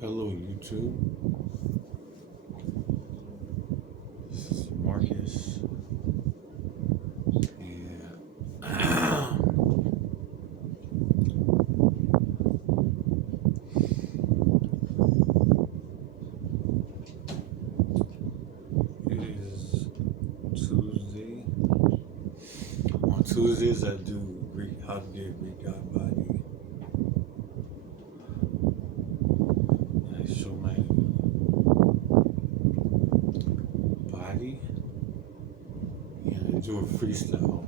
Hello, YouTube. This is Marcus, and it is Tuesday. On Tuesdays, I do how to get Greek God body. I show my body, and I do a freestyle.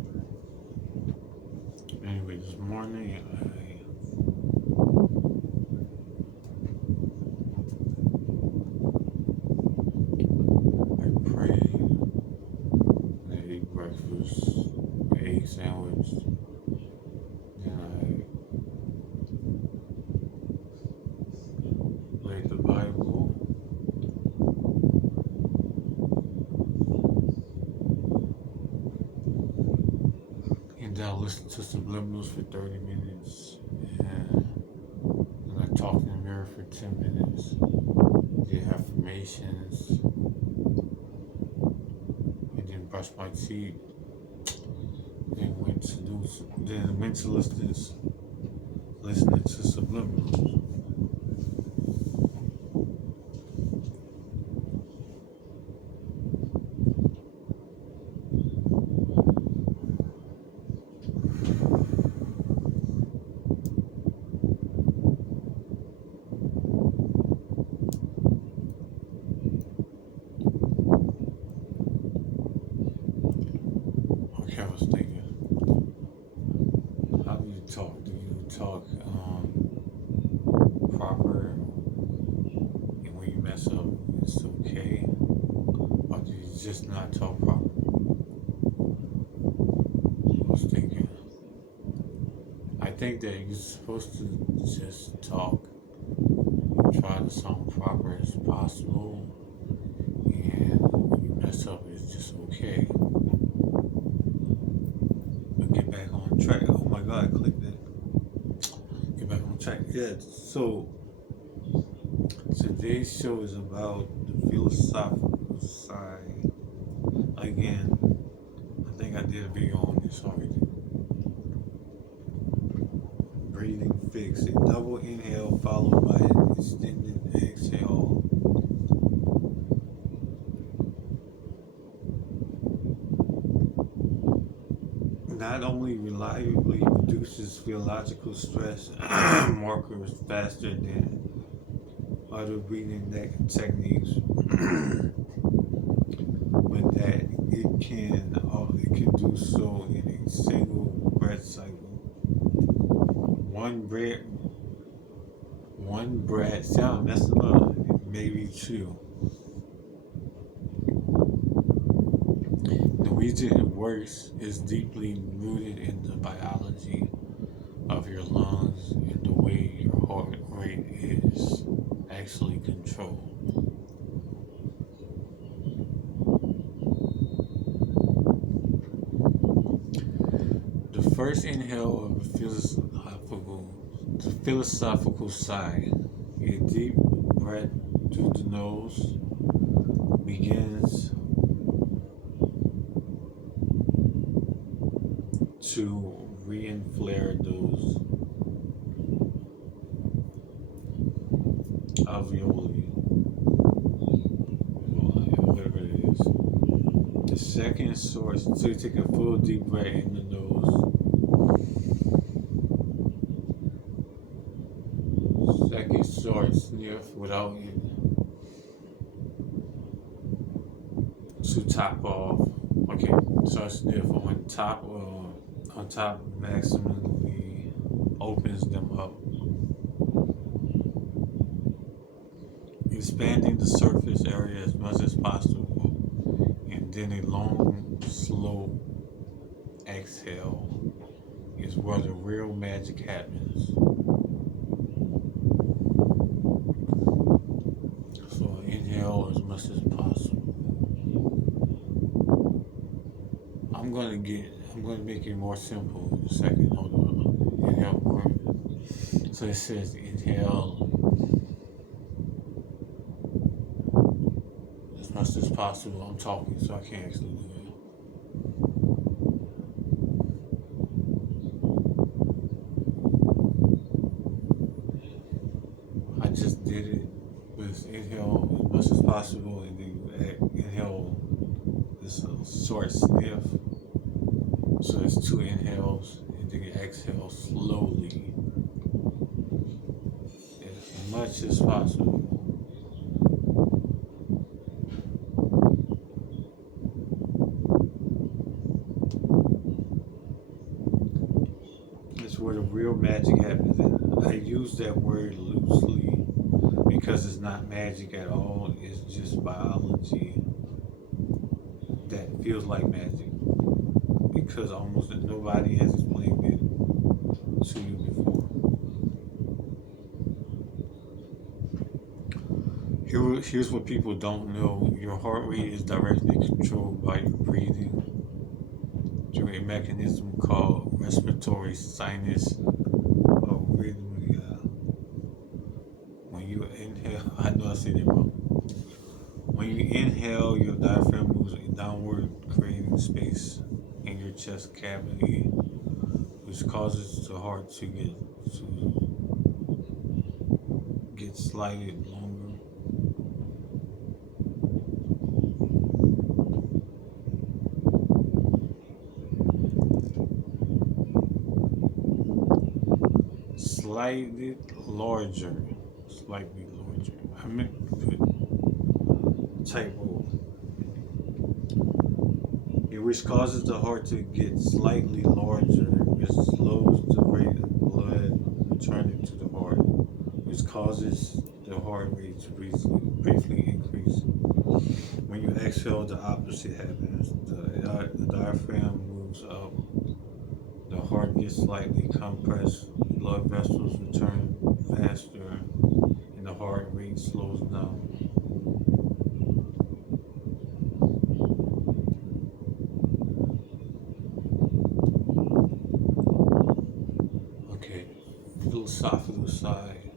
Anyway, this morning I prayed, and I ate breakfast, egg sandwich. Then I read the Bible. And then I listened to subliminals for 30 minutes. And I talked in the mirror for 10 minutes. Did affirmations. And then brushed my teeth. Then went to listening to subliminals. Okay, I was thinking, how do you talk? Do you talk proper, and when you mess up, it's okay? Or do you just not talk proper? I was thinking, I think that you're supposed to just talk and try to sound proper as possible, and when you mess up, it's just okay. But get back on track. Oh my God, I clicked it. Get back on track. Yeah, so today's show is about the philosophical side. Again, I think I did a video on this already. Breathing fix. A double inhale followed by an extended exhale. Not only reliably reduces physiological stress markers faster than other breathing techniques, but that it can do so in a single breath cycle. One breath. See how I'm messing up? Maybe two. The reason it works is deeply rooted in the biology of your lungs and the way your heart rate is actually controlled. The first inhale of the philosophical sigh, a deep breath through the nose, begins to re-inflare those alveoli, whatever it is. The second source, so you take a full deep breath in the nose. Second source, sniff without it to top off. Okay, so sniff on top maximally opens them up, expanding the surface area as much as possible, and then a long, slow exhale is where the real magic happens. So inhale as much as possible. I'm gonna make it more simple in a second. Hold on. Inhale. So it says inhale much as possible. I'm talking, so I can't actually do it. I just did it with inhale as much as possible, and then you inhale this short sniff. So it's two inhales, and then you exhale slowly, as much as possible. It's where the real magic happens. And I use that word loosely because it's not magic at all. It's just biology that feels like magic because almost nobody has explained it to you before. Here's what people don't know. Your heart rate is directly controlled by your breathing through a mechanism called respiratory sinus arrhythmia. When you inhale, I know I said it wrong. When you inhale, your diaphragm moves downward, creating space in your chest cavity, which causes the heart to get slightly longer. Slightly larger. Slightly larger. I meant to put typo. Which causes the heart to get slightly larger, which slows the rate of blood returning to the heart, which causes the heart rate to briefly increase. When you exhale, the opposite happens. The diaphragm moves up, the heart gets slightly compressed, blood vessels return faster, and the heart rate slows down. Okay, philosophical side.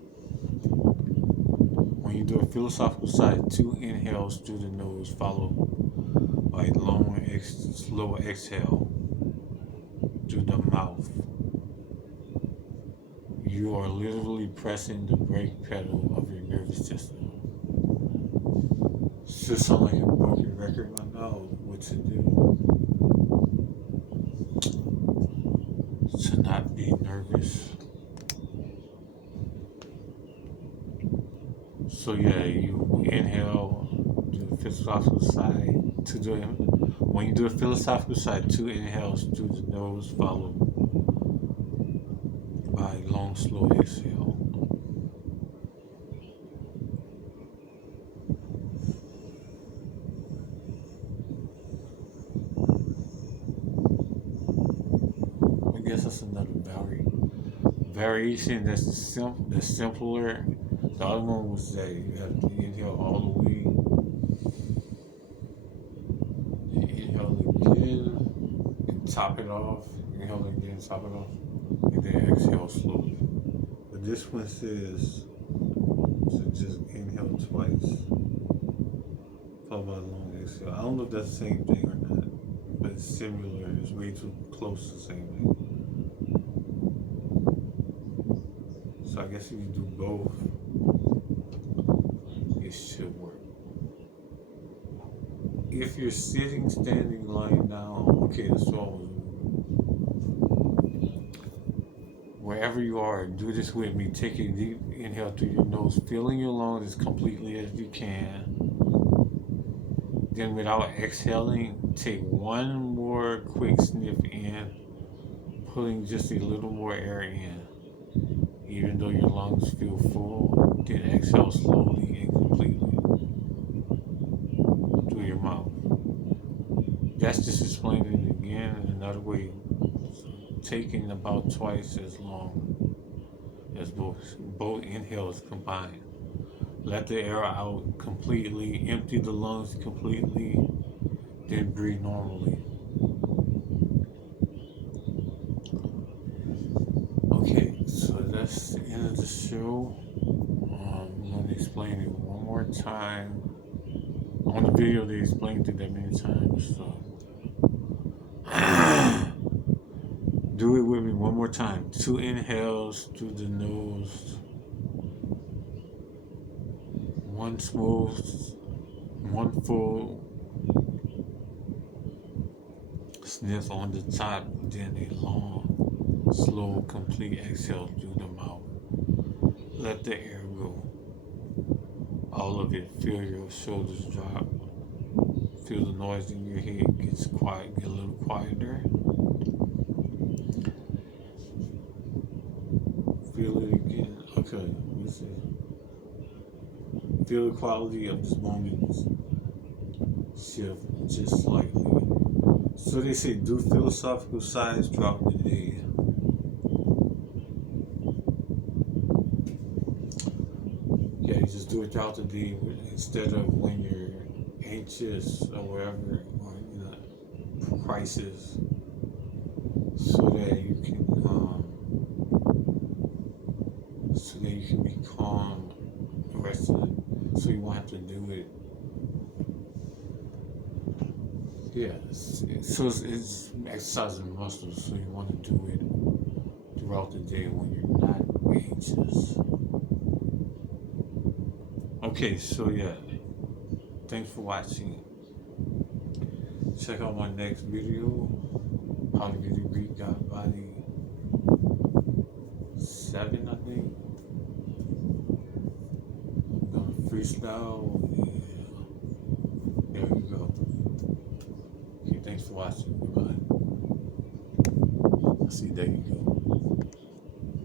When you do a philosophical sigh, two inhales through the nose, followed by a long, slow exhale through the mouth. You are literally pressing the brake pedal of your nervous system. It just sound like a broken record. I know what to do to not be nervous. So yeah, you inhale, do the philosophical sigh to do it. When you do a philosophical sigh, two inhales through the nose, followed by a long, slow exhale. I guess that's another variation. That's the simpler. The other one was that you have to inhale all the way, then inhale again, and top it off. Inhale again, top it off, and then exhale slowly. But this one says to just inhale twice, followed by a long exhale. I don't know if that's the same thing or not, but it's similar. It's way too close to the same thing. So I guess if you do both, it should work. If you're sitting, standing, lying down, okay, that's all. Wherever you are, do this with me. Take a deep inhale through your nose, filling your lungs as completely as you can. Then, without exhaling, take one more quick sniff in, pulling just a little more air in. Even though your lungs feel full, then exhale slowly and completely through your mouth. That's just explaining it again in another way. Taking about twice as long as both inhales combined. Let the air out completely, empty the lungs completely, then breathe normally. Okay, so that's the end of the show. I'm going to explain it one more time. I On the video, they explained it that many times. So do it with me one more time. 2 inhales through the nose, one smooth, one full sniff on the top, then a long, slow, complete exhale through the mouth. Let the air go. All of it. Feel your shoulders drop. Feel the noise in your head gets quiet, get a little quieter. Feel it again. Okay, let's see. Feel the quality of this moment shift just slightly. So they say do philosophical sighs throughout the day. Yeah, you just do it throughout the day instead of when you're anxious or whatever, or crisis, so that you can be calm the rest of it, so you won't have to do it. Yeah, so it's exercising muscles, so you want to do it throughout the day when you're not anxious. Okay, so yeah, thanks for watching. Check out my next video, How to Get a Greek God Body 7, I think. I'm gonna freestyle. Yeah, there you go. Okay, thanks for watching. Goodbye. See, there you go.